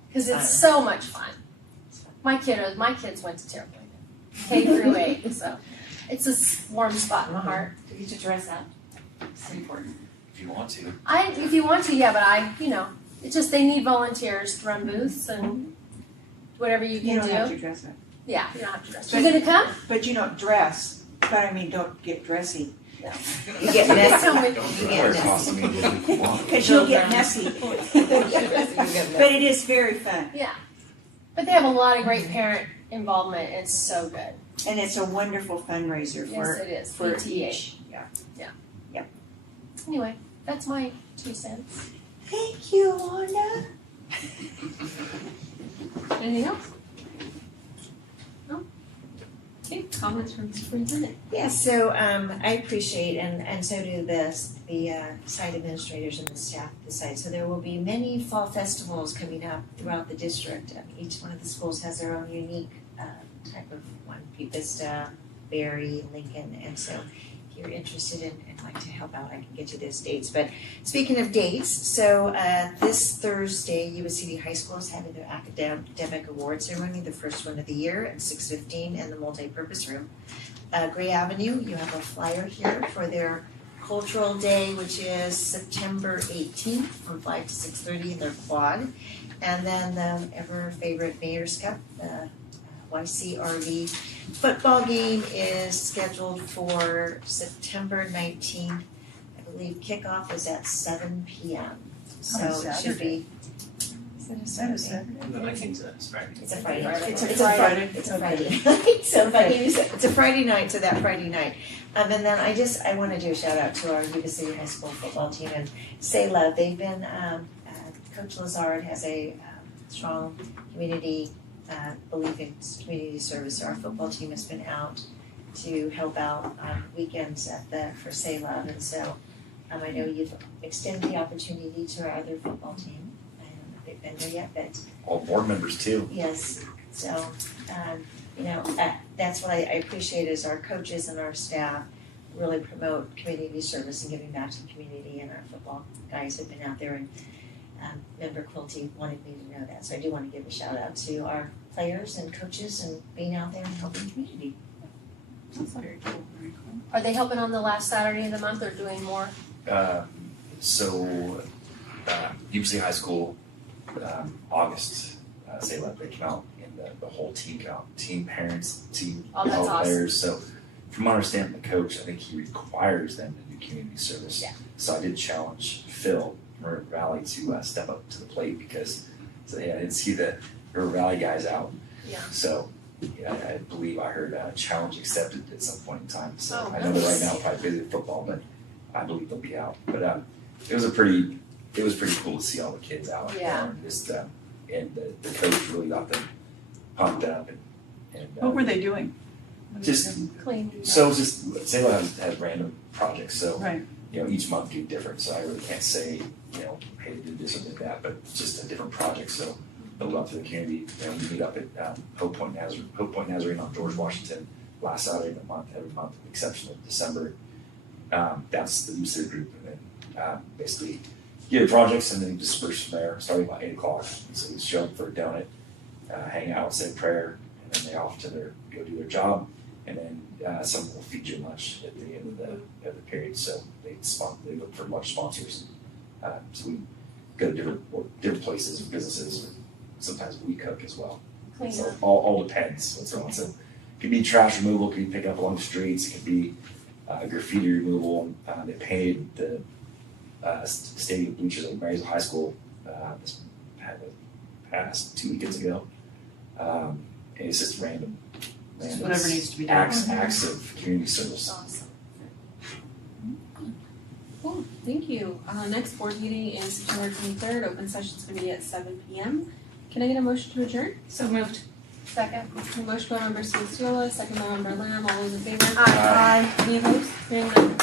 Because it's so much fun. My kids went to Terrebonne, K through 8, so it's a warm spot in my heart. Do you get to dress up? It's important. If you want to. If you want to, yeah, but it's just they need volunteers to run booths and whatever you can do. You don't have to dress up. Yeah, you don't have to dress. You gonna come? But you don't dress, but I mean, don't get dressy. No. You get messy. Don't wear a costume if you want. Because you'll get messy. But it is very fun. Yeah, but they have a lot of great parent involvement. And it's so good. And it's a wonderful fundraiser Yes, it is. for PTA. each. Yeah. Anyway, that's my 2 cents. Thank you, Wanda. Anything else? No? Okay, comments from the superintendent. Yeah, so I appreciate, and so do the site administrators and the staff at the site. So there will be many fall festivals coming up throughout the district. Each one of the schools has their own unique type of one. Pete Vista, Berry, Lincoln, and so if you're interested and like to help out, I can get you those dates. But speaking of dates, so this Thursday, USCD High School is having their academic award ceremony, the first one of the year at 6:15 in the multi-purpose room. Gray Avenue, you have a flyer here for their Cultural Day, which is September 18th from 5 to 6:30 in their quad. And then the ever favorite Mayor's Cup, the YCRV football game is scheduled for September 19th. I believe kickoff is at 7 p.m. So it should be. Is it a Saturday? The 19th is Friday. It's a Friday. It's a Friday. It's a Friday night. So if I can use it, it's a Friday night. So that Friday night. And then I want to do a shout out to our Yuba City High School football team and say love. They've been Coach Lazard has a strong community. Believe in community service. Our football team has been out to help out on weekends for Say Love, and so I know you've extended the opportunity to our other football team. I don't know if they've been there yet, but All board members too. yes. So that's what I appreciate is our coaches and our staff really promote community service and giving back to the community, and our football guys have been out there and. Member Quilty wanted me to know that, so I do want to give a shout out to our players and coaches and being out there and helping the community. That's very cool, very cool. Are they helping on the last Saturday of the month or doing more? Yuba City High School, August, say like they came out and the whole team came out, team parents, team Oh, that's all awesome. players. So from my understanding, the coach, I think he requires them to do community service. Yeah. So I did challenge Phil from River Valley to step up to the plate because I didn't see the River Valley guys out. Yeah. So yeah, I believe I heard challenge accepted at some point in time. So Oh, I know that right nice. now probably busy with football, but I believe they'll be out. But it was pretty cool to see all the kids out Yeah. there and just and the coach really got them pumped up and What were they doing? just Clean. so just say has random projects. So Right. each month do different. So I really can't say hey, do this or do that, but just a different project. So they'll go out to the community. We meet up at Hope Point Nazarene on George Washington last Saturday of the month, every month, with the exception of December. That's the youth group, and then basically get projects and then disperse from there, starting about 8 o'clock. So we show up for a donut, hang out, say a prayer, and then they off to go do their job. And then someone will feed you lunch at the end of the period. So they look for lunch sponsors. So we go to different places and businesses. Sometimes we cook as well. Clean So up. all depends what's going on. So it could be trash removal, it could be picking up along the streets, it could be graffiti removal. They painted the stadium bleachers at Marysville High School this past 2 weekends ago. And it's just random Whatever needs to be done. acts of community service. Awesome. Cool, thank you. Next board meeting is September 23rd, open session's gonna be at 7 p.m. Can I get a motion to adjourn? So moved. Second. A motion by member Suciola, second by member Lamb, all those in favor? Aye. Any opposed? Hearing none.